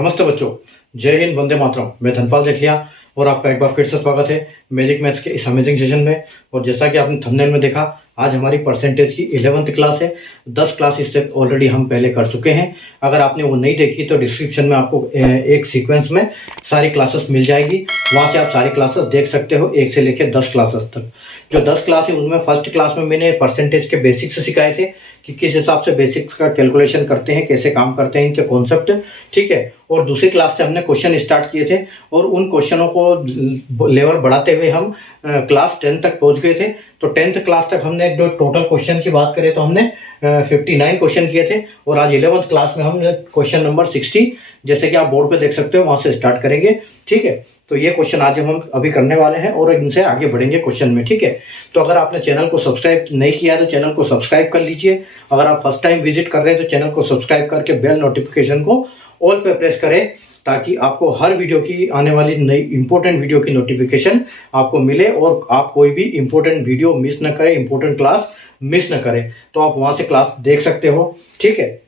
नमस्ते बच्चों, जय हिंद, वंदे मातरम। मैं धनपाल देखलिया और आपका एक बार फिर से स्वागत है मैजिक मैथ्स के इस अमेजिंग सेशन में। और जैसा कि आपने थंबनेल में देखा, आज हमारी परसेंटेज की 11वीं क्लास है। 10 क्लास इससे ऑलरेडी हम पहले कर चुके हैं। अगर आपने वो नहीं देखी तो डिस्क्रिप्शन में आपको एक सीक्वेंस में सारी क्लासेस मिल जाएगी, वहाँ से आप सारी क्लासेस देख सकते हो, 1 से लेकर 10 क्लासेस तक। जो 10 क्लास है उनमें फर्स्ट क्लास में मैंने परसेंटेज के बेसिक्स सिखाए थे कि किस हिसाब से बेसिक्स का कैलकुलेशन करते हैं, कैसे काम करते हैं इनके कॉन्सेप्ट, ठीक है। और दूसरी क्लास से हमने क्वेश्चन स्टार्ट किए थे और उन क्वेश्चनों को लेवल बढ़ाते हुए हम क्लास 10 तक पहुंच गए थे। तो 10th क्लास तक हमने जो टोटल क्वेश्चन की बात करें तो हमने 59 क्वेश्चन किए थे और आज 11th क्लास में हम क्वेश्चन नंबर 60, जैसे कि आप बोर्ड पे देख सकते हो, वहां से स्टार्ट करेंगे, ठीक है। तो ये क्वेश्चन आज हम अभी करने वाले हैं और इनसे आगे बढ़ेंगे क्वेश्चन में, ठीक है। तो अगर आपने चैनल को सब्सक्राइब नहीं किया है तो चैनल को सब्सक्राइब कर लीजिए। अगर आप फर्स्ट टाइम विजिट कर रहे हैं तो चैनल को सब्सक्राइब करके बेल नोटिफिकेशन को ऑल पे प्रेस करें, ताकि आपको हर वीडियो की आने वाली नई इंपॉर्टेंट वीडियो की नोटिफिकेशन आपको मिले और आप कोई भी इंपॉर्टेंट वीडियो मिस न करें, इंपॉर्टेंट क्लास मिस न करें। तो आप वहां से क्लास देख सकते हो, ठीक है।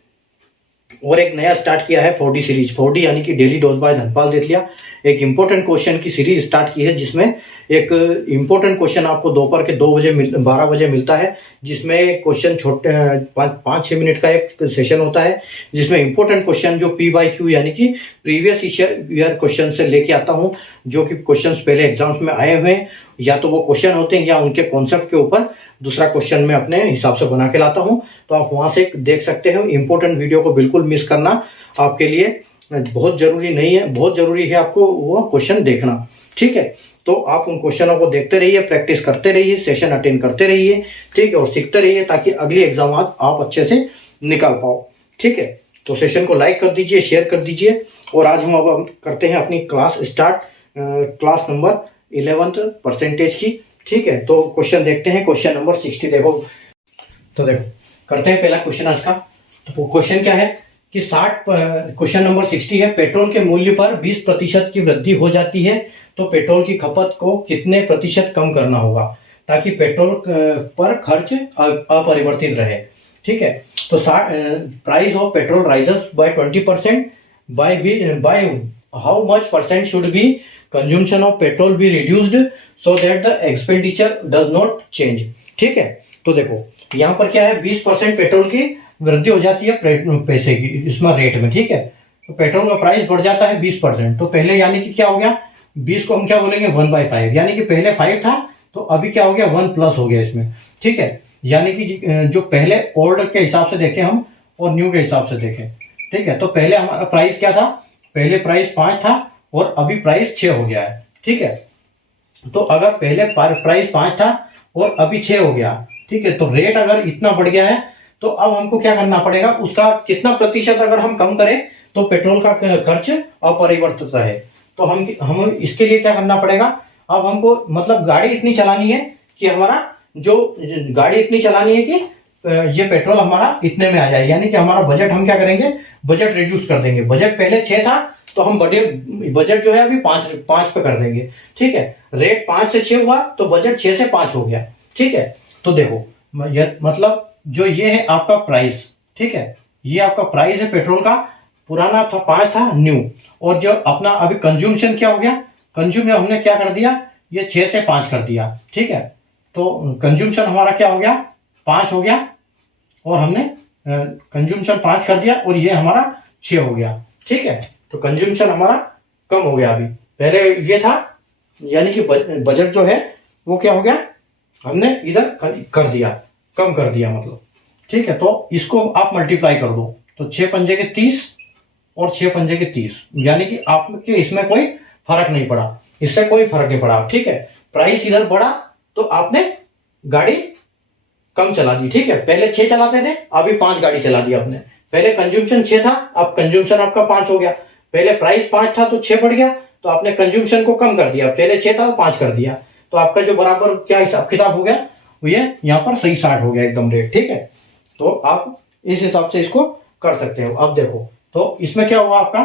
और एक नया स्टार्ट किया है 4D सीरीज, 4D यानी कि डेली डोज बाय धनपाल देखलिया। एक इंपॉर्टेंट क्वेश्चन की सीरीज स्टार्ट की है, जिसमें एक इंपॉर्टेंट क्वेश्चन आपको दोपहर के 12 बजे मिलता है, जिसमें क्वेश्चन छोटे 5-6 मिनट का एक सेशन होता है, जिसमें इंपॉर्टेंट क्वेश्चन जो PYQ यानी कि प्रीवियस ईयर क्वेश्चन से लेके आता हूँ, जो कि क्वेश्चन पहले एग्जाम्स में आए हुए हैं, या तो वो क्वेश्चन होते हैं या उनके कॉन्सेप्ट के ऊपर दूसरा क्वेश्चन मैं अपने हिसाब से बना के लाता हूं। तो आप वहां से देख सकते हो। इंपॉर्टेंट वीडियो को बिल्कुल मिस करना आपके लिए बहुत जरूरी नहीं है, बहुत जरूरी है आपको वो क्वेश्चन देखना, ठीक है। तो आप उन क्वेश्चनों को देखते रहिए, प्रैक्टिस करते रहिए, सेशन अटेंड करते रहिए, ठीक है, और सीखते रहिए, ताकि अगली एग्जाम आप अच्छे से निकाल पाओ, ठीक है। तो सेशन को लाइक कर दीजिए, शेयर कर दीजिए। और आज हम अब करते हैं अपनी class start, class number 11th percentage की, ठीक है। तो क्वेश्चन देखते हैं, क्वेश्चन नंबर 60 देखो। तो देखो करते हैं पहला क्वेश्चन आज का। तो क्वेश्चन क्या है कि क्वेश्चन नंबर 60 है, पेट्रोल के मूल्य पर 20% की वृद्धि हो जाती है तो पेट्रोल की खपत को कितने प्रतिशत कम करना होगा ताकि पेट्रोल पर खर्च अपरिवर्तित रहे, ठीक है। तो price of petrol rises by 20%, by how much percent should be consumption of petrol B reduced so that the expenditure does not change, ठीक है। तो देखो यहाँ पर क्या है, 20% पेट्रोल की वृद्धि हो जाती है पैसे की इसमें रेट में, ठीक है। तो पेट्रोल का प्राइस बढ़ जाता है 20%। तो पहले यानी कि क्या हो गया, 20 को हम क्या बोलेंगे 1/5, यानी कि पहले 5 था तो अभी क्या हो गया 1 प्लस हो गया इसमें, ठीक है। यानी कि जो पहले ओल्ड के हिसाब से देखें हम और न्यू के हिसाब से देखें, ठीक है। तो पहले हमारा प्राइस क्या था, पहले प्राइस 5 था और अभी प्राइस 6 हो गया है, ठीक है। तो अगर पहले प्राइस 5 था और अभी 6 हो गया, ठीक है, तो रेट अगर इतना बढ़ गया है तो अब हमको क्या करना पड़ेगा, उसका कितना प्रतिशत अगर हम कम करें तो पेट्रोल का खर्च अपरिवर्तित रहे। तो हम इसके लिए क्या करना पड़ेगा, अब हमको मतलब गाड़ी इतनी चलानी है कि हमारा गाड़ी इतनी चलानी है कि ये पेट्रोल हमारा इतने में आ जाए, यानी कि हमारा बजट हम क्या करेंगे, बजट रिड्यूस कर देंगे। बजट पहले 6 था तो हम बजट जो है अभी 5 पे कर देंगे, ठीक है। रेट 5 से 6 हुआ तो बजट 6 से 5 हो गया, ठीक है। तो देखो मतलब जो ये है आपका प्राइस, ठीक है, ये आपका प्राइस है पेट्रोल का, पुराना था 5 था न्यू, और जो अपना अभी कंज्यूमशन क्या हो गया, कंज्यूमशन हमने क्या कर दिया, ये 6 से 5 कर दिया, ठीक है। तो कंज्यूमशन हमारा क्या हो गया 5 हो गया और हमने कंज्यूमशन 5 कर दिया और ये हमारा 6 हो गया, ठीक है। तो कंज्यूमशन हमारा कम हो गया, अभी पहले ये था, यानी कि बजट जो है वो क्या हो गया, हमने इधर कर दिया, कम कर दिया मतलब, ठीक है। तो इसको आप मल्टीप्लाई कर दो, तो 6 पंजे के 30 और 6 पंजे के 30, यानी कि आपके इसमें कोई फर्क नहीं पड़ा, इससे कोई फर्क नहीं पड़ा, ठीक है। प्राइस इधर बढ़ा तो आपने गाड़ी कम चला दी, ठीक है। पहले 6 चलाते थे, अभी 5 गाड़ी चला दी आपने। पहले कंज्यूमशन 6 था, अब कंज्यूमशन आपका 5 हो गया। पहले प्राइस 5 था तो 6 बढ़ गया, तो आपने कंज्यूमशन को कम कर दिया, पहले 6 था तो 5 कर दिया। तो आपका जो बराबर क्या हिसाब किताब हो गया, ये यहाँ पर सही 60 हो गया एकदम रेट, ठीक है। तो आप इस हिसाब से इसको कर सकते हो। अब देखो तो इसमें क्या हुआ, आपका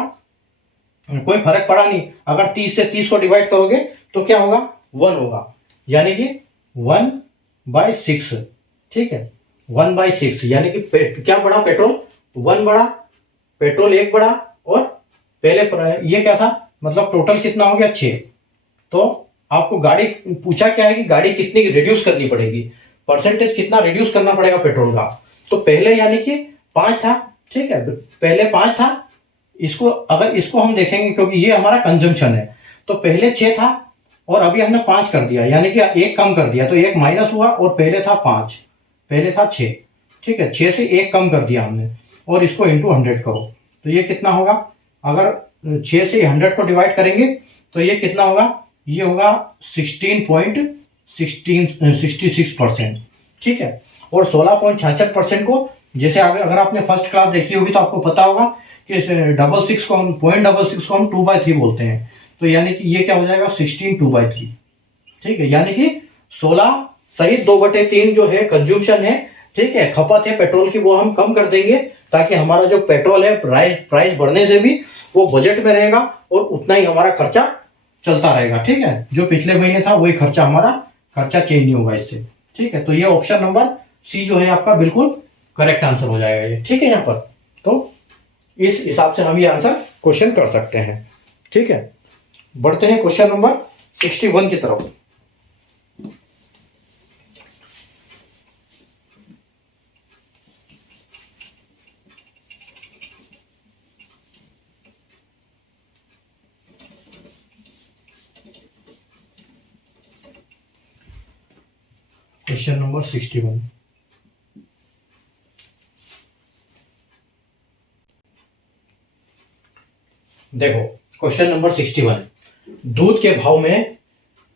कोई फर्क पड़ा नहीं। अगर 30 से 30 को डिवाइड करोगे तो क्या होगा 1 होगा, यानी कि 1/6, ठीक है। 1/6 यानी कि क्या बढ़ा, पेट्रोल 1 बढ़ा, पेट्रोल 1 बढ़ा और ये क्या था, मतलब टोटल कितना हो गया 6। तो आपको गाड़ी पूछा क्या है कि गाड़ी कितनी रिड्यूस करनी पड़ेगी, परसेंटेज कितना रिड्यूस करना पड़ेगा पेट्रोल का। तो पहले यानी कि 5 था, ठीक है, पहले 5 था। इसको हम देखेंगे क्योंकि ये हमारा कंजम्पशन है, तो पहले 6 था और अभी हमने 5 कर दिया, यानी कि एक कम कर दिया, तो एक माइनस हुआ और पहले था 5, पहले था 6, ठीक है, 6 से एक कम कर दिया हमने और इसको इंटू 100 करो तो ये कितना होगा। अगर 6 से 100 को डिवाइड करेंगे तो ये कितना होगा, ये होगा 16.66%, ठीक है। और 16.66% को जैसे अगर आपने फर्स्ट क्लास देखी होगी तो आपको पता होगा कि 66 को हम 0.66 को हम 2/3 बोलते हैं, तो यानी कि ये क्या हो जाएगा 16 2/3, ठीक है। यानी कि 16 सहित 2/3 जो है कंज्यूमशन है, ठीक है, खपत है पेट्रोल की, वो हम कम कर देंगे ताकि हमारा जो पेट्रोल है प्राइस बढ़ने से भी वो बजट में रहेगा और उतना ही हमारा खर्चा चलता रहेगा, ठीक है। जो पिछले महीने था वही हमारा खर्चा चेंज नहीं होगा इससे, ठीक है। तो ये ऑप्शन नंबर सी जो है आपका बिल्कुल करेक्ट आंसर हो जाएगा ये, ठीक है। यहाँ पर तो इस हिसाब से हम ये आंसर क्वेश्चन कर सकते हैं, ठीक है। बढ़ते हैं क्वेश्चन नंबर 61 की तरफ। क्वेश्चन नंबर 61, देखो क्वेश्चन नंबर 61, दूध के भाव में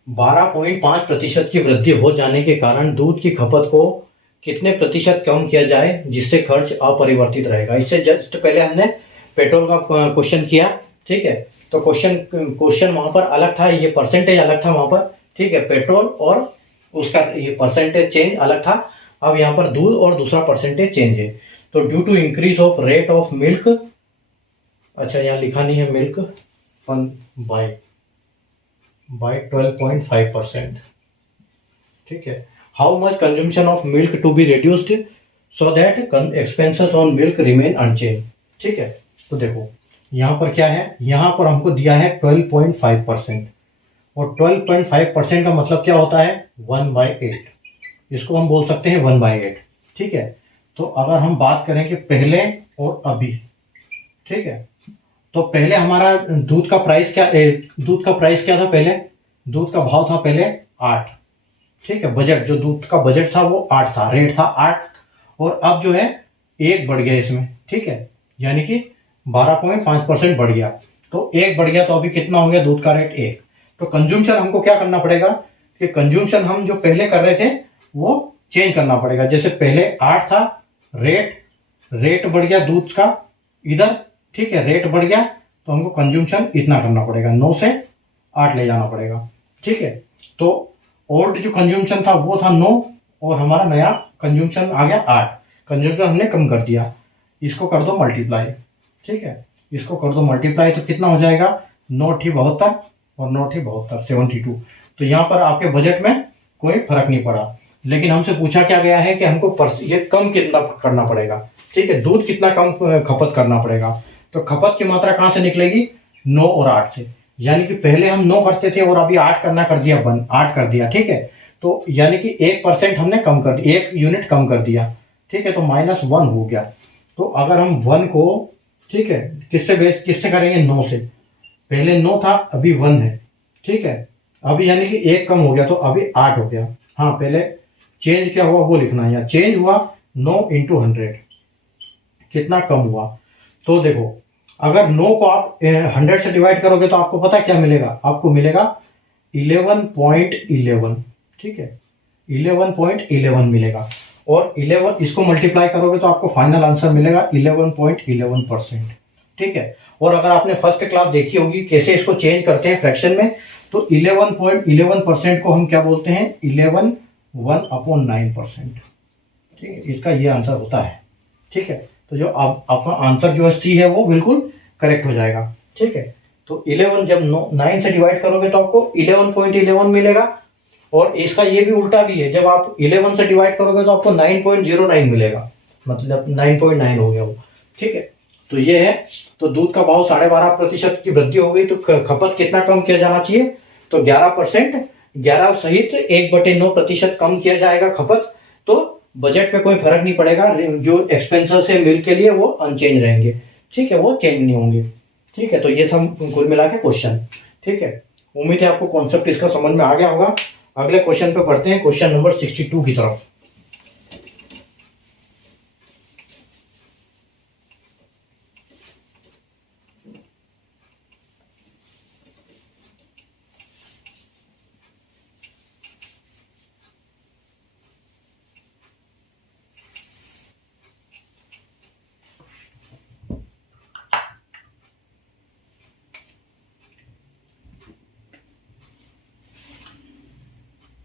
12.5% की वृद्धि हो जाने के कारण दूध की खपत को कितने प्रतिशत कम किया जाए जिससे खर्च अपरिवर्तित रहेगा। इससे जस्ट पहले हमने पेट्रोल का क्वेश्चन किया, ठीक है। तो क्वेश्चन वहां पर अलग था, ये परसेंटेज अलग था वहां पर, ठीक है, पेट्रोल और उसका ये परसेंटेज चेंज अलग था। अब यहाँ पर दूध और दूसरा परसेंटेज चेंज है। तो due to increase of rate of milk, अच्छा यहाँ लिखा नहीं है मिल्क, बाय 12.5%, ठीक है। How much consumption of milk to be reduced so that expenses on milk remain unchange, ठीक है। तो देखो यहाँ पर क्या है, यहाँ पर हमको दिया है 12.5%, और 12.5% का मतलब क्या होता है 1/8, इसको हम बोल सकते हैं 1/8, ठीक है। तो अगर हम बात करें कि पहले और अभी, ठीक है, तो पहले हमारा दूध का प्राइस क्या था, पहले दूध का भाव था पहले 8, ठीक है, बजट जो दूध का बजट था वो 8 था, रेट था 8, और अब जो है 1 बढ़ गया इसमें, ठीक है, यानी कि 12.5% बढ़ गया। तो 1 बढ़ गया तो अभी कितना हो गया दूध का रेट 1। तो कंज्यूमशन हमको क्या करना पड़ेगा कि कंज्यूमशन हम जो पहले कर रहे थे वो चेंज करना पड़ेगा। जैसे पहले 8 था, रेट बढ़ गया दूध का इधर, ठीक है, रेट बढ़ गया तो हमको कंज्यूमशन इतना करना पड़ेगा, 9 से 8 ले जाना पड़ेगा, ठीक है। तो ओल्ड जो कंज्यूमशन था वो था 9 और हमारा नया कंज्यूमशन आ गया 8, कंज्यूमशन हमने कम कर दिया, इसको कर दो मल्टीप्लाई, ठीक है, इसको कर दो मल्टीप्लाई तो कितना हो जाएगा 9 × 72 और 9 × 72 72। तो यहाँ पर आपके बजट में कोई फर्क नहीं पड़ा, लेकिन हमसे पूछा क्या गया है कि हमको ये कम कितना करना पड़ेगा, ठीक है, दूध कितना कम खपत करना पड़ेगा। तो खपत की मात्रा कहाँ से निकलेगी 9 और 8 से, यानी कि पहले हम 9 करते थे और अभी 8 कर दिया, ठीक है। तो यानी कि 1% हमने कम कर दिया, 1 यूनिट कम कर दिया, ठीक है, तो -1 हो गया। तो अगर हम 1 को, ठीक है, किससे करेंगे 9 से, पहले 9 था अभी 1 है, ठीक है, अभी यानी कि 1 कम हो गया तो अभी 8 हो गया। हाँ, पहले चेंज क्या हुआ वो लिखना है, चेंज हुआ 9 × 100, कितना कम हुआ। तो देखो अगर 9 को आप 100 से डिवाइड करोगे तो आपको पता है क्या मिलेगा, आपको मिलेगा 11.11, ठीक है, 11.11 मिलेगा, और 11 इसको मल्टीप्लाई करोगे तो आपको फाइनल आंसर मिलेगा 11.11%, ठीक है। और अगर आपने फर्स्ट क्लास देखी होगी कैसे इसको चेंज करते हैं फ्रैक्शन में, तो 11.11% को हम क्या बोलते हैं 11/1/9%, ठीक है, इसका ये आंसर होता है, ठीक है। तो जो आपका आंसर जो है सी है वो बिल्कुल करेक्ट हो जाएगा, ठीक है। तो 11 जब 9 से डिवाइड करोगे तो आपको 11.11 मिलेगा, और इसका ये भी उल्टा भी है, जब आप 11 से डिवाइड करोगे तो आपको 9.09 मिलेगा, मतलब 9.9 हो गया वो, ठीक है। तो ये है, तो दूध का भाव 12.5% की वृद्धि हो गई, तो खपत कितना कम किया जाना चाहिए, तो 11%, 11 सहित 1/9% कम किया जाएगा खपत। तो बजट पे कोई फर्क नहीं पड़ेगा, जो एक्सपेंसेस है मिल के लिए वो अनचेंज रहेंगे, ठीक है, वो चेंज नहीं होंगे, ठीक है। तो ये था कुल मिला के क्वेश्चन, ठीक है। उम्मीद है आपको कॉन्सेप्ट इसका समझ में आ गया होगा। अगले क्वेश्चन पे पढ़ते हैं, क्वेश्चन नंबर 62 की तरफ।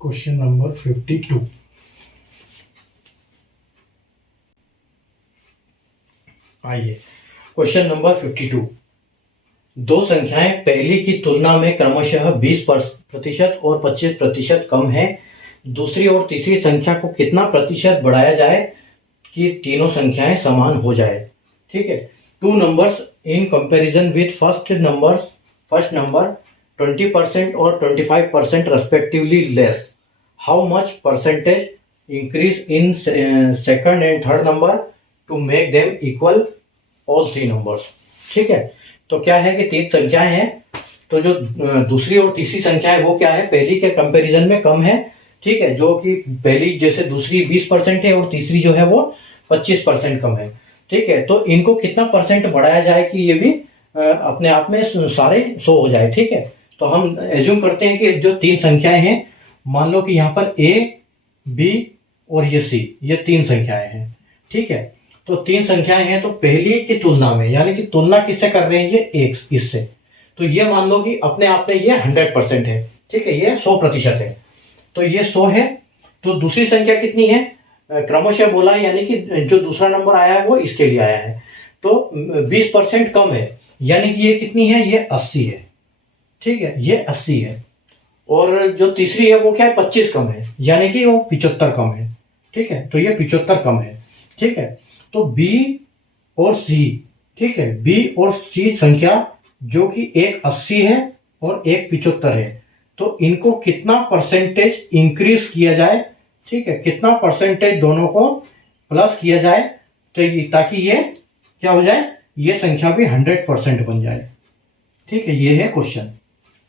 Question number 52। आइए, क्वेश्चन नंबर 52। दो संख्याएं पहली की तुलना में क्रमशः 20% और 25% कम है। दूसरी और तीसरी संख्या को कितना प्रतिशत बढ़ाया जाए कि तीनों संख्याएं समान हो जाए, ठीक है। Two numbers in comparison with first number 20% और 25% respectively less, how much percentage increase in second and third number two make them equal all three numbers, ठीक है। तो क्या है कि तीन संख्याएं हैं, तो जो दूसरी और तीसरी संख्या है वो क्या है, पहली के कंपैरिजन में कम है, ठीक है। जो कि पहली जैसे दूसरी 20% है और तीसरी जो है वो 25% कम है, ठीक है। तो इनको कितना परसेंट बढ़ाया जाए कि ये भी अपने आप में सारे 100 हो जाए, ठीक है। तो हम एज्यूम करते हैं कि जो तीन संख्याएं हैं, मान लो कि यहाँ पर ए, बी और ये सी, ये तीन संख्याएं हैं, ठीक है। तो तीन संख्याएं हैं, तो पहली की तुलना में, यानी कि तुलना किससे कर रहे हैं, ये एक इससे, तो ये मान लो कि अपने आप में ये 100% है, ठीक है, ये 100% है। तो ये 100 है, तो दूसरी संख्या कितनी है, क्रमशः बोला है, यानी कि जो दूसरा नंबर आया है वो इसके लिए आया है, तो 20% कम है, यानी कि ये कितनी है, ये 80 है, ठीक है, ये 80 है। और जो तीसरी है वो क्या है, 25 कम है, यानी कि वो 75 कम है, ठीक है। तो ये 75 कम है, ठीक है। तो बी और सी, ठीक है, बी और सी संख्या जो कि एक 80 है और एक 75 है, तो इनको कितना परसेंटेज इंक्रीज किया जाए, ठीक है, कितना परसेंटेज दोनों को प्लस किया जाए, तो ताकि ये क्या हो जाए, ये संख्या भी 100% बन जाए, ठीक है। ये है क्वेश्चन,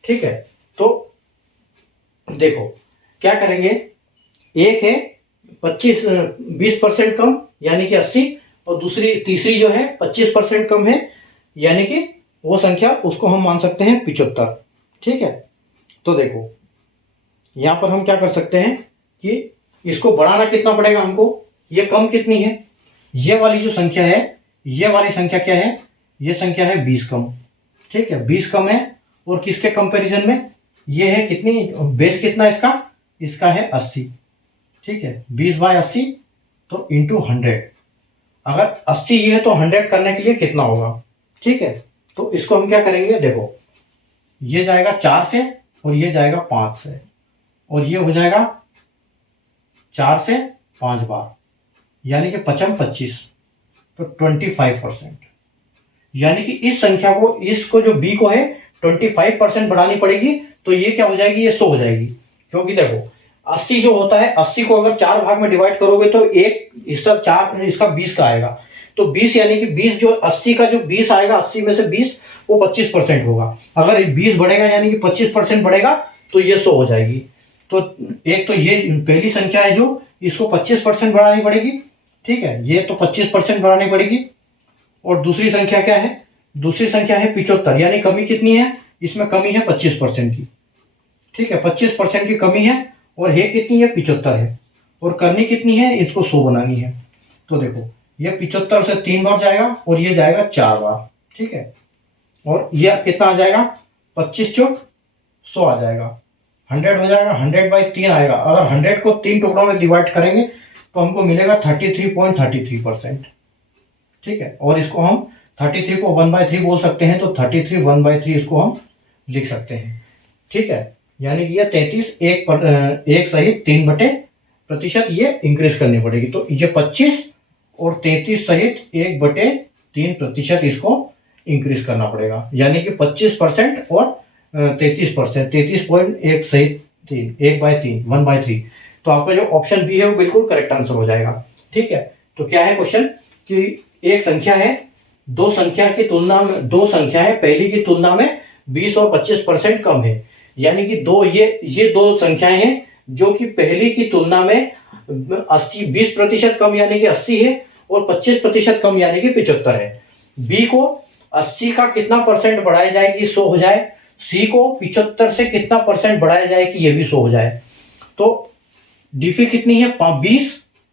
ठीक है। तो देखो क्या करेंगे, एक है 20% कम यानी कि 80, और तीसरी जो है 25% कम है, यानी कि वो संख्या उसको हम मान सकते हैं 75, ठीक है। तो देखो यहां पर हम क्या कर सकते हैं कि इसको बढ़ाना कितना पड़ेगा हमको, ये कम कितनी है, ये वाली जो संख्या है, ये वाली संख्या क्या है, ये संख्या है 20 कम, ठीक है, 20 कम है। और किसके कंपैरिजन में, ये है कितनी, बेस कितना इसका है 80, ठीक है, 20/80 तो इंटू 100, अगर 80 ये है तो 100 करने के लिए कितना होगा, ठीक है। तो इसको हम क्या करेंगे, देखो ये जाएगा 4 से और ये जाएगा 5 से, और ये हो जाएगा 4 से 5 बार, यानी कि 25, तो 25%, यानी कि इस संख्या को, इसको जो बी को है 25% बढ़ानी पड़ेगी, तो ये क्या हो जाएगी, ये 100 हो जाएगी। क्योंकि देखो 80 जो होता है, 80 को अगर 4 भाग में डिवाइड करोगे तो एक हिस्सा 4 इसका 20 का आएगा, तो 20 यानी कि 20 जो 80 का जो 20 आएगा, 80 में से 20 वो 25% होगा। अगर 20 बढ़ेगा यानी कि 25% बढ़ेगा तो ये 100 हो जाएगी। तो एक तो ये पहली संख्या है जो इसको 25% बढ़ानी पड़ेगी, ठीक है, ये तो 25% बढ़ानी पड़ेगी। और दूसरी संख्या क्या है, दूसरी संख्या है 75, यानी कमी कितनी है, इसमें कमी है 25% की, ठीक है, 25% की कमी है, और है कितनी है, 75 है, और करनी कितनी है, इसको 100 बनानी है। तो देखो ये 75 से 3 बार जाएगा और ये जाएगा 4 बार, ठीक है, और ये कितना आ जाएगा, 25 चौक 100 आ जाएगा, 100 हो जाएगा, 100/3 आएगा। अगर 100 को 3 टुकड़ों में डिवाइड करेंगे तो हमको मिलेगा 33.33%, ठीक है। और इसको हम 33 को 1/3 बोल सकते हैं, तो 33 1/3 इसको हम लिख सकते हैं, ठीक है। यानी कि ये 33 एक सहित 3/प्रतिशत ये इंक्रीज करनी पड़ेगी, तो ये 25 और 33 सहित 1/3 3% इसको इंक्रीज करना पड़ेगा, यानी कि 25% और 33%, 33.1 सहित 3, 1/3, 1/3। तो आपका जो ऑप्शन बी है वो बिल्कुल करेक्ट आंसर हो जाएगा। ठीक है, तो क्या है क्वेश्चन कि एक संख्या है, दो संख्या की तुलना में, दो संख्या है पहली की तुलना में 20 और 25% कम है, यानी कि ये दो संख्याएं हैं जो कि पहली की तुलना में 20% कम यानी कि 80 है, और 25% कम यानी कि 75 है। बी को 80 का कितना परसेंट बढ़ाया जाए कि 100 हो जाए, सी को 75 से कितना परसेंट बढ़ाया जाए कि ये भी 100 हो जाए। तो डीफी कितनी है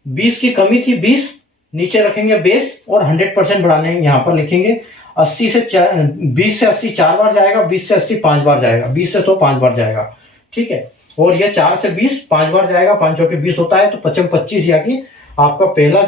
20 की कमी थी 20, नीचे रखेंगे बेस और 100% बढ़ाने यहाँ पर लिखेंगे। 20 से 80 4 बार जाएगा, 20 से 80 5 बार जाएगा, 20 से 100 5 बार जाएगा। ठीक है, और ये 4 से 20 5 बार जाएगा, 5 चौके 20 होता है, तो 25 या कि आपका पहला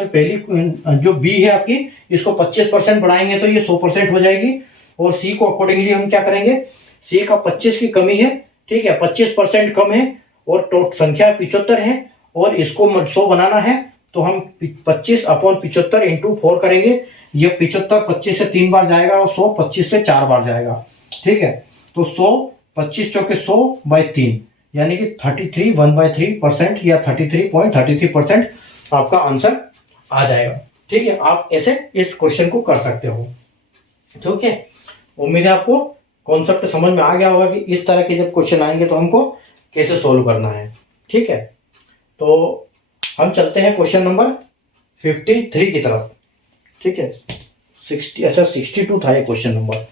जो बी है आपकी, इसको 25% बढ़ाएंगे तो ये 100% हो जाएगी। और सी को अकॉर्डिंगली हम क्या करेंगे, सी का 25 की कमी है, ठीक है, 25% कम है और संख्या 75 है और इसको 100 बनाना है, तो हम 25/75 इंटू 4 करेंगे। ये 75 25 से 3 बार जाएगा और 100 25 से 4 बार जाएगा। ठीक है, तो 100 25 चौके 100/3 यानी कि 33 1/3% या 33.33% आपका आंसर आ जाएगा। ठीक है, आप ऐसे इस क्वेश्चन को कर सकते हो। ठीक है, उम्मीद है आपको कॉन्सेप्ट समझ में आ गया होगा कि इस तरह के जब क्वेश्चन आएंगे तो हमको कैसे सोल्व करना है। ठीक है, तो हम चलते हैं क्वेश्चन नंबर 53 की तरफ। ठीक है, 62 था ये क्वेश्चन नंबर,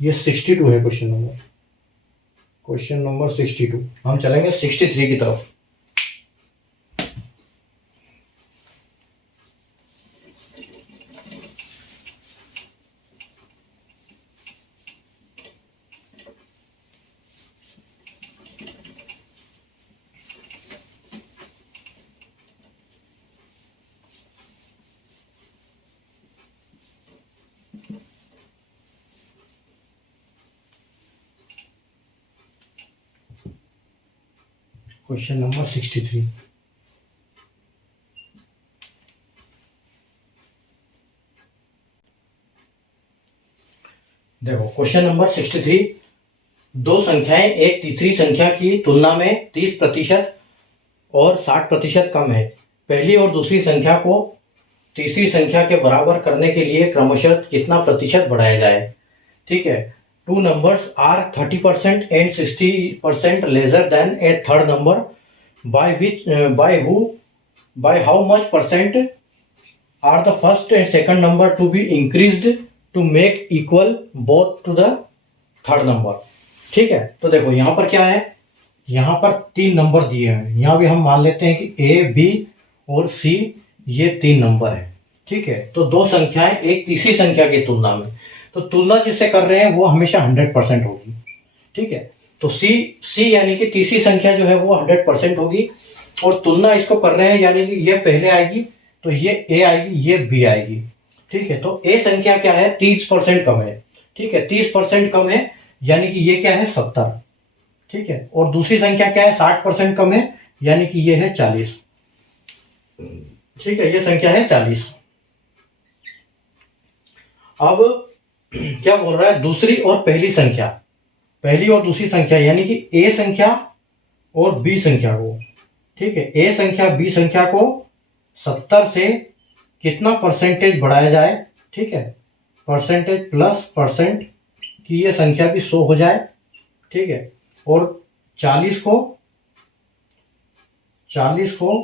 ये 62 है क्वेश्चन नंबर 62। हम चलेंगे 63 की तरफ। Question number 63। देखो क्वेश्चन नंबर 63, दो संख्याएं एक तीसरी संख्या की तुलना में 30% और 60% कम है। पहली और दूसरी संख्या को तीसरी संख्या के बराबर करने के लिए क्रमशः कितना प्रतिशत बढ़ाया जाए। ठीक है, two numbers are 30% and 60% lesser than a third number, by how much percent are the first and second number to be increased to make equal both to the third number। ठीक है, तो देखो यहाँ पर क्या है, यहाँ पर 3 नंबर दिए हैं, यहाँ भी हम मान लेते हैं कि ए बी और सी ये 3 नंबर है। ठीक है, तो दो संख्याएं एक तीसरी संख्या की तुलना में, तो तुलना जिससे कर रहे हैं वो हमेशा 100% होगी। ठीक है, तो सी यानी कि तीसरी संख्या जो है वो 100% होगी, और तुलना इसको कर रहे हैं यानी कि ये पहले आएगी तो ये ए आएगी, ये बी आएगी। ठीक है, तो ए संख्या क्या है 30% कम है। ठीक है, 30% कम है यानी कि ये क्या है 70। ठीक है, और दूसरी संख्या क्या है 60% कम है यानी कि ये है 40। ठीक है, ये संख्या है 40। अब क्या बोल रहा है, दूसरी और पहली संख्या, पहली और दूसरी संख्या यानी कि ए संख्या और बी संख्या को, ठीक है, ए संख्या बी संख्या को 70 से कितना परसेंटेज बढ़ाया जाए। ठीक है, परसेंटेज प्लस परसेंट की ये संख्या भी 100 हो जाए। ठीक है, और 40 को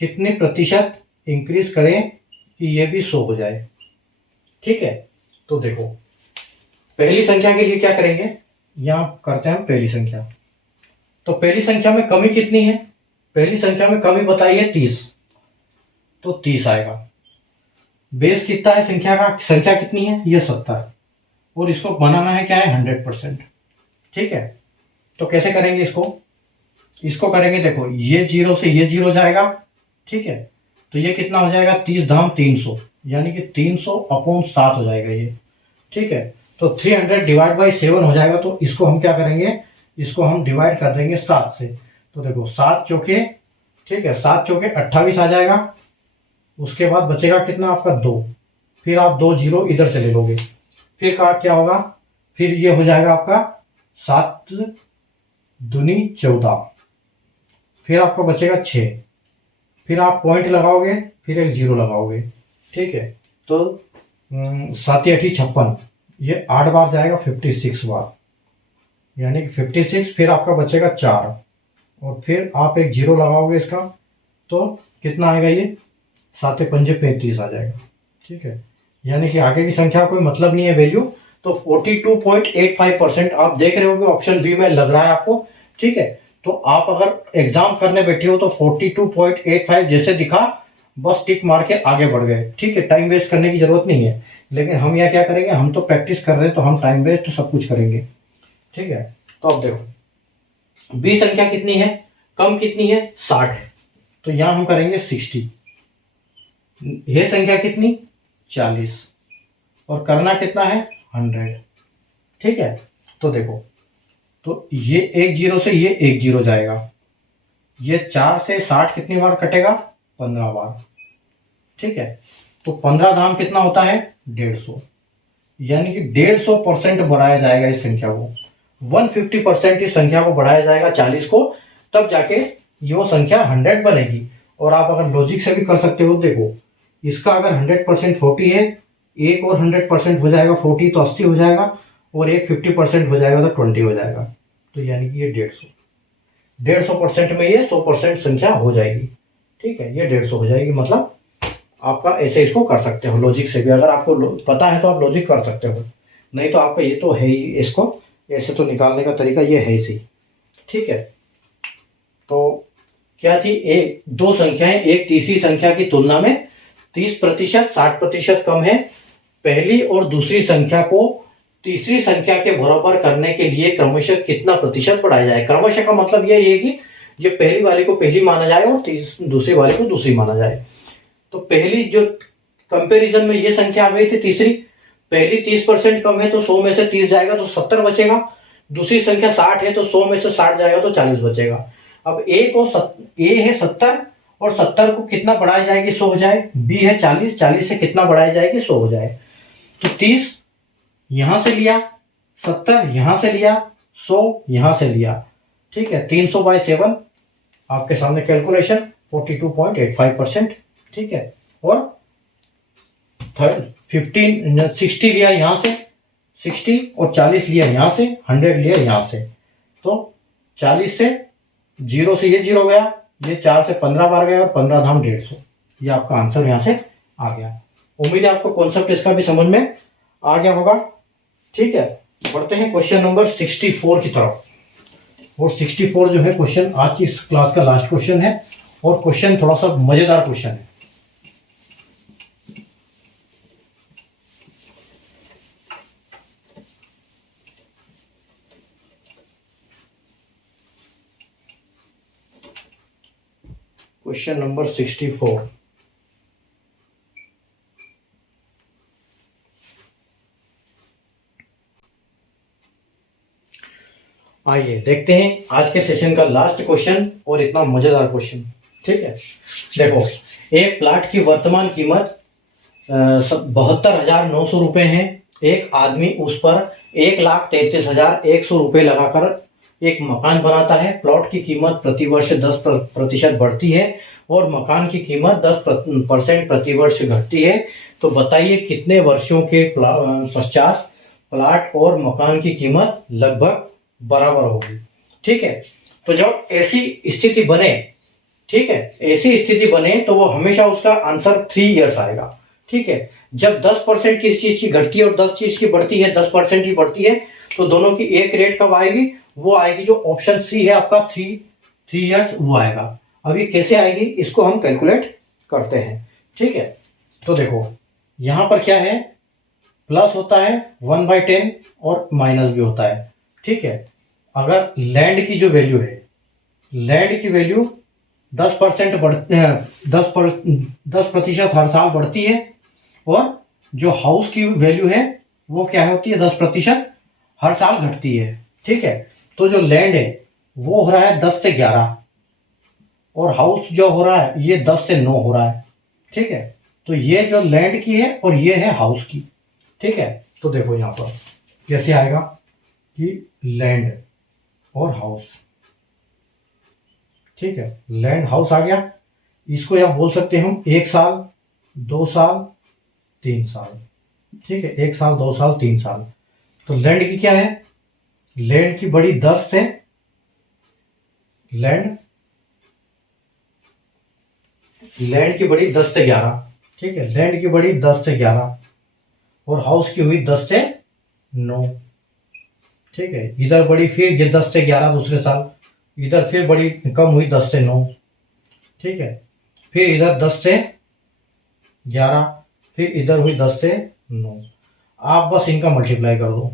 कितने प्रतिशत इंक्रीज करें कि ये भी 100 हो जाए। ठीक है, तो देखो पहली संख्या के लिए क्या करेंगे, यहां करते हैं पहली संख्या। तो पहली संख्या में कमी कितनी है, पहली संख्या में कमी बताइए 30, तो 30 आएगा। बेस कितना है संख्या का, संख्या कितनी है ये 70, और इसको बनाना है क्या है 100%। ठीक है, तो कैसे करेंगे इसको करेंगे, देखो ये 0 से ये 0 जाएगा। ठीक है, तो ये कितना हो जाएगा 30 धाम 300 यानी कि 300/7 हो जाएगा ये। ठीक है, तो 300 डिवाइड बाई 7 हो जाएगा, तो इसको हम क्या करेंगे, इसको हम डिवाइड कर देंगे 7 से। तो देखो 7 चौके, ठीक है 7 चौके 28 आ जाएगा। उसके बाद बचेगा कितना आपका 2, फिर आप 2 जीरो इधर से ले लोगे, फिर का क्या होगा, फिर ये हो जाएगा आपका 7 दूनी 14, फिर आपका बचेगा 6, फिर आप पॉइंट लगाओगे, फिर एक जीरो लगाओगे, ठीक है। तो 7 8 56, ये 8 बार जाएगा 56 बार, यानी कि 56, फिर आपका बचेगा 4, और फिर आप एक जीरो लगाओगे इसका, तो कितना आएगा, ये 7 पंजे 35 आ जाएगा, ठीक है। यानी कि आगे की संख्या कोई मतलब नहीं है वैल्यू। तो 42.85% आप देख रहे होगे ऑप्शन बी में लग रहा है आपको, ठीक है। तो आप अगर एग्जाम करने बैठे हो तो 42.85 जैसे दिखा बस टिक मार के आगे बढ़ गए, ठीक है। टाइम वेस्ट करने की जरूरत नहीं है, लेकिन हम यहाँ क्या करेंगे, हम तो प्रैक्टिस कर रहे हैं तो हम टाइम वेस्ट सब कुछ करेंगे, ठीक है। तो अब देखो बी संख्या कितनी है, कम कितनी है, 60 है, तो यहां हम करेंगे 60। ये संख्या कितनी, 40, और करना कितना है, 100, ठीक है। तो देखो, तो ये एक जीरो से ये एक जीरो जाएगा, ये 4 से 60 कितनी बार कटेगा, 15 बार, ठीक है। तो 15 धाम कितना होता है, 150, यानी कि 150% बढ़ाया जाएगा इस संख्या को, 150% इस संख्या को बढ़ाया जाएगा 40 को, तब जाके ये वो संख्या 100 बनेगी। और आप अगर लॉजिक से भी कर सकते हो, देखो इसका अगर 100% 40 है, एक और 100% हो जाएगा 40 तो 80 हो जाएगा, और एक 50% हो जाएगा तो 20 हो जाएगा, तो यानी कि ये 150% में ये 100% संख्या हो जाएगी, ठीक है। ये 150 हो जाएगी, मतलब आपका ऐसे इसको कर सकते हो लॉजिक से भी, अगर आपको पता है तो आप लॉजिक कर सकते हो, नहीं तो आपका ये तो है ही, इसको ऐसे तो निकालने का तरीका ये है ही, ठीक है। तो क्या थी, एक दो संख्याएं एक तीसरी संख्या की तुलना में 30% 60% कम है। पहली और दूसरी संख्या को तीसरी संख्या के बराबर करने के लिए क्रमशः कितना प्रतिशत बढ़ाया जाए। क्रमशः का मतलब यह है कि ये पहली वाली को पहली माना जाए और दूसरी वाली को दूसरी माना जाए। तो पहली जो कंपैरिजन में ये संख्या आ गई थी तीसरी, पहली 30% कम है तो 100 में से 30 जाएगा तो 70 बचेगा, दूसरी संख्या 60 है तो 100 में से 60 जाएगा तो 40 बचेगा। अब ए है 70 और 70 को कितना बढ़ाया जाएगी, 100 हो जाए। बी है 40, 40 से कितना बढ़ाया जाएगी, 100 हो जाए। तो 30 यहां से लिया, 70 यहां से लिया, 100 यहां से लिया, ठीक है। 300/7 आपके सामने कैलकुलेशन 42.85%, ठीक है। और 60 लिया यहां से, 60 और 40 लिया यहां से, 100 लिया यहां से, तो 40 से जीरो से ये जीरो गया, ये 4 से 15 बार गया, और 15 धाम 150, ये आपका आंसर यहां से आ गया। उम्मीद है आपको कॉन्सेप्ट इसका भी समझ में आ गया होगा, ठीक है। बढ़ते हैं क्वेश्चन नंबर 64 की तरफ। और 64 जो है क्वेश्चन आज की इस क्लास का लास्ट क्वेश्चन है, और क्वेश्चन थोड़ा सा मजेदार क्वेश्चन है। Question number 64। आइए देखते हैं आज के सेशन का लास्ट क्वेश्चन, और इतना मजेदार क्वेश्चन, ठीक है। देखो, एक प्लाट की वर्तमान कीमत 72,900 रुपए है। एक आदमी उस पर 1,33,100 रुपए लगाकर एक मकान बनाता है। प्लॉट की कीमत प्रति वर्ष 10% बढ़ती है और मकान की कीमत 10% प्रति वर्ष घटती है। तो बताइए कितने वर्षों के पश्चात प्लाट और मकान की कीमत लगभग बराबर होगी, ठीक है। तो जब ऐसी स्थिति बने, ठीक है, ऐसी स्थिति बने तो वो हमेशा उसका आंसर 3 इयर्स आएगा, ठीक है। जब 10% किसी चीज की घटती है और 10 चीज की बढ़ती है, 10% की बढ़ती है, तो दोनों की एक रेट कब आएगी, वो आएगी जो ऑप्शन सी है आपका 3 इयर्स, वो आएगा। अब ये कैसे आएगी, इसको हम कैलकुलेट करते हैं, ठीक है। तो देखो यहां पर क्या है, प्लस होता है 1/10 और माइनस भी होता है, ठीक है। अगर लैंड की जो वैल्यू है, लैंड की वैल्यू 10% बढ़ते हैं, 10% हर साल बढ़ती है, और जो हाउस की वैल्यू है वो क्या होती है, 10% हर साल घटती है, ठीक है। तो जो लैंड है वो हो रहा है 10 से 11, और हाउस जो हो रहा है ये 10 से 9 हो रहा है, ठीक है। तो ये जो लैंड की है और ये है हाउस की, ठीक है। तो देखो यहाँ पर कैसे आएगा कि लैंड और हाउस, ठीक है, लैंड हाउस आ गया। इसको आप बोल सकते हैं हम 1 साल 2 साल 3 साल, ठीक है, 1 साल 2 साल 3 साल। तो लैंड की क्या है, लैंड की बड़ी 10 से, लैंड की बड़ी 10 से 11, ठीक है, लैंड की बड़ी 10 से 11 और हाउस की हुई 10 से 9, ठीक है। इधर बड़ी फिर ये 10 से 11 दूसरे साल, इधर फिर बड़ी कम हुई 10 से 9, ठीक है, फिर इधर 10 से 11, फिर इधर हुई 10 से 9। आप बस इनका मल्टीप्लाई कर दो,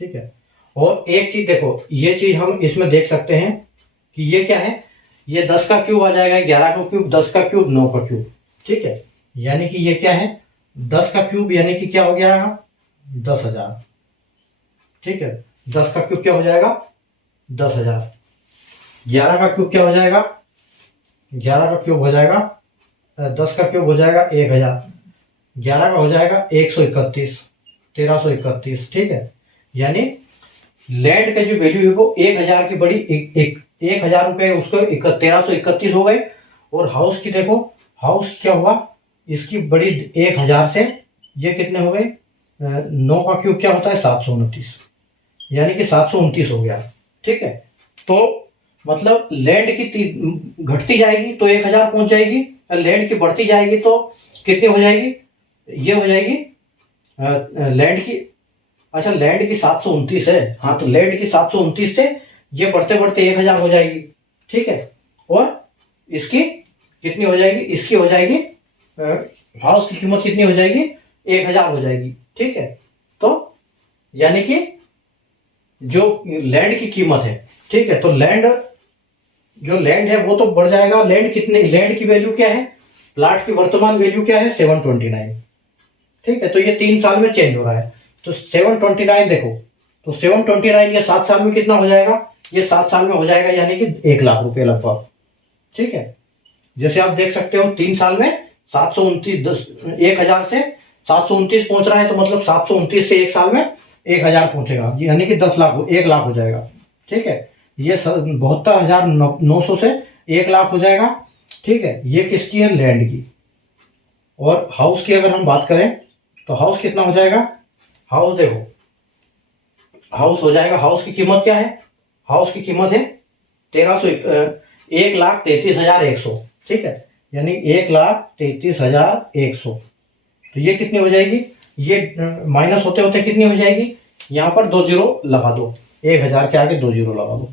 ठीक है। और एक चीज देखो, ये चीज हम इसमें देख सकते हैं कि ये क्या है, ये 10 का क्यूब आ जाएगा, 11 का क्यूब, 10 का क्यूब, 9 का क्यूब, ठीक है। यानी कि ये क्या है, 10 का क्यूब यानी कि क्या हो गया 10,000, ठीक है। 10 का क्यूब क्या हो जाएगा 10,000। 11 का क्यूब क्या हो जाएगा, 11 का क्यूब हो जाएगा 10 का क्यूब हो जाएगा 1,000, 11 का हो जाएगा 131, 1331, ठीक है। यानी लैंड का जो वैल्यू है वो 1,000 की बड़ी 1,000 रुपए उसको 1331 हो गए। और हाउस की देखो, हाउस की क्या हुआ, इसकी बड़ी 1,000 से ये कितने हो गए, 9 का क्यूब क्या होता है 729, यानी कि 729 हो गया, ठीक है। तो मतलब लैंड की घटती जाएगी तो 1,000 पहुंच जाएगी, लैंड की बढ़ती जाएगी तो कितनी हो जाएगी, ये हो जाएगी लैंड की, अच्छा लैंड की 729 है, हाँ, तो लैंड की 729 से ये बढ़ते बढ़ते 1,000 हो जाएगी, ठीक है। और इसकी कितनी हो जाएगी, इसकी हो जाएगी हाउस की कीमत कितनी हो जाएगी 1,000 हो जाएगी, ठीक है। तो यानी कि जो लैंड की कीमत है, ठीक है, तो लैंड जो लैंड है वो तो बढ़ जाएगा। लैंड कितने, लैंड की वैल्यू क्या है, प्लाट की वर्तमान वैल्यू क्या है 729, ठीक है। तो ये 3 साल में चेंज हो रहा है, तो 729 देखो, तो 729 ये 7 साल में कितना हो जाएगा, ये 7 साल में हो जाएगा यानी कि 1 लाख रुपए लगभग, ठीक है। जैसे आप देख सकते हो 3 साल में 729, 1,000 से 729 पहुंच रहा है, तो मतलब 729 से 1 साल में 1,000 पहुंचेगा, यानी कि 10 लाख 1 लाख हो जाएगा, ठीक है। ये 72,900 से 1 लाख हो जाएगा, ठीक है। ये किसकी है, लैंड की। और हाउस की अगर हम बात करें तो हाउस कितना हो जाएगा, हाउस देखो, हाउस हो जाएगा, हाउस की कीमत क्या है, हाउस की कीमत है 1,33,100, ठीक है, यानी 1,33,100। तो ये कितनी हो जाएगी, ये माइनस होते होते कितनी हो जाएगी, यहां पर 2 जीरो लगा दो, 1,000 के आगे 2 जीरो लगा दो,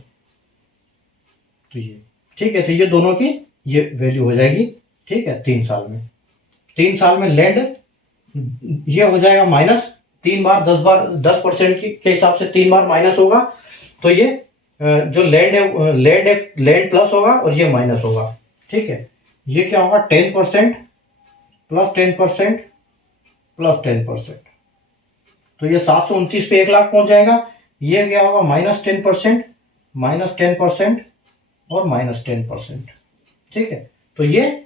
तो ये ठीक है। तो ये दोनों की ये वैल्यू हो जाएगी, ठीक है। 3 साल में, 3 साल में लैंड ये हो जाएगा माइनस, 3 बार 10% के हिसाब से 3 बार माइनस होगा, तो ये जो लैंड है लैंड प्लस होगा और ये माइनस होगा, ठीक है। ये क्या होगा 10% प्लस 10% प्लस 10%, तो ये 729 पे 1 लाख पहुंच जाएगा। ये क्या होगा -10% -10% और -10%, ठीक है। तो ये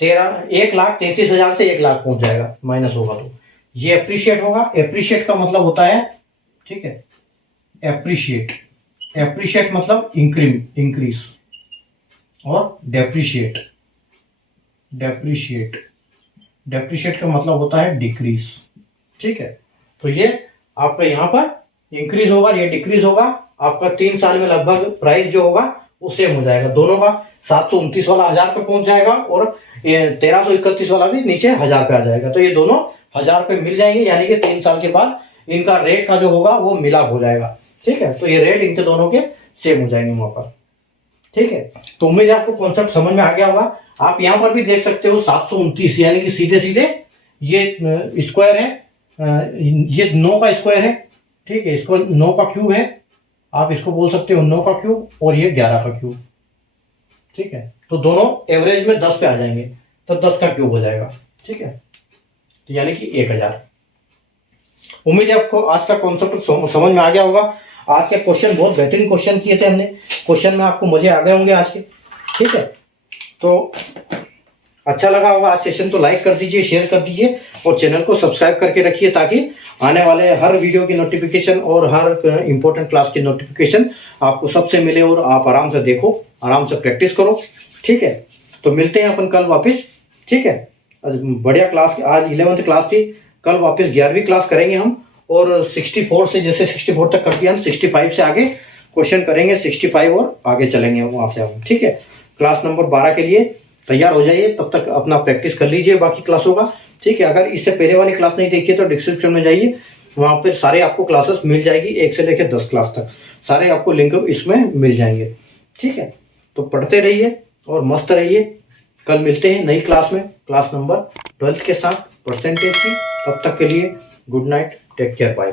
1,33,000 से 1 लाख पहुंच जाएगा, माइनस होगा तो ये एप्रिशिएट होगा। एप्रिशिएट का मतलब होता है, ठीक है, एप्रिशिएट मतलब इंक्रीज, और डेप्रिशिएट का मतलब होता है डिक्रीज, ठीक है। तो ये आपका यहाँ पर इंक्रीज होगा, ये डिक्रीज होगा। आपका 3 साल में लगभग प्राइस जो होगा वो सेम हो जाएगा, दोनों का 729 वाला 1,000 पे पहुंच जाएगा और 1,331 वाला भी नीचे 1,000 पे आ जाएगा। तो ये दोनों 1,000 पे मिल जाएंगे, यानी कि 3 साल के बाद इनका रेट का जो होगा वो मिलाप हो जाएगा, ठीक है। तो ये रेट इनके दोनों के सेम हो जाएंगे वहां पर, ठीक है। तो उम्मीद है आपको कॉन्सेप्ट समझ में आ गया होगा। आप यहाँ पर भी देख सकते हो 729, यानी कि सीधे सीधे ये स्क्वायर है, ये 9 का स्क्वायर है, ठीक है, इसको 9 का क्यूब है, आप इसको बोल सकते हो 9 का क्यूब, और ये 11 का क्यूब, ठीक है। तो दोनों एवरेज में 10 पे आ जाएंगे, तो 10 का क्यूब हो जाएगा, ठीक है। तो यानी कि 1,000। उम्मीद है आपको आज का कॉन्सेप्ट समझ में आ गया होगा। आज के क्वेश्चन बहुत बेहतरीन क्वेश्चन किए थे हमने, क्वेश्चन में आपको मजे आ गए होंगे आज के, ठीक है। तो अच्छा लगा होगा आज सेशन तो लाइक कर दीजिए, शेयर कर दीजिए और चैनल को सब्सक्राइब करके रखिए ताकि आने वाले हर वीडियो की नोटिफिकेशन और हर इंपॉर्टेंट क्लास की नोटिफिकेशन आपको सबसे मिले और आप आराम से देखो, आराम से प्रैक्टिस करो। ठीक है, तो मिलते हैं अपन कल वापस। ठीक है, बढ़िया क्लास, आज 11th क्लास थी, कल वापस 11वीं क्लास करेंगे हम। और 64 से, जैसे 64 तक कर दिया हम, 65 से आगे क्वेश्चन करेंगे, 65 और आगे चलेंगे वहाँ से हम। ठीक है, क्लास नंबर 12 के लिए तैयार हो जाइए, तब तक अपना प्रैक्टिस कर लीजिए बाकी क्लासों का। ठीक है, अगर इससे पहले वाली क्लास नहीं देखी तो डिस्क्रिप्शन में जाइए, वहाँ पर सारे आपको क्लासेस मिल जाएगी, 1 से लेकर 10 क्लास तक सारे आपको लिंक इसमें मिल जाएंगे। ठीक है, तो पढ़ते रहिए और मस्त रहिए। कल मिलते हैं नई क्लास में, क्लास नंबर 12 के साथ परसेंटेज की। तब तक के लिए good night, take care, bye.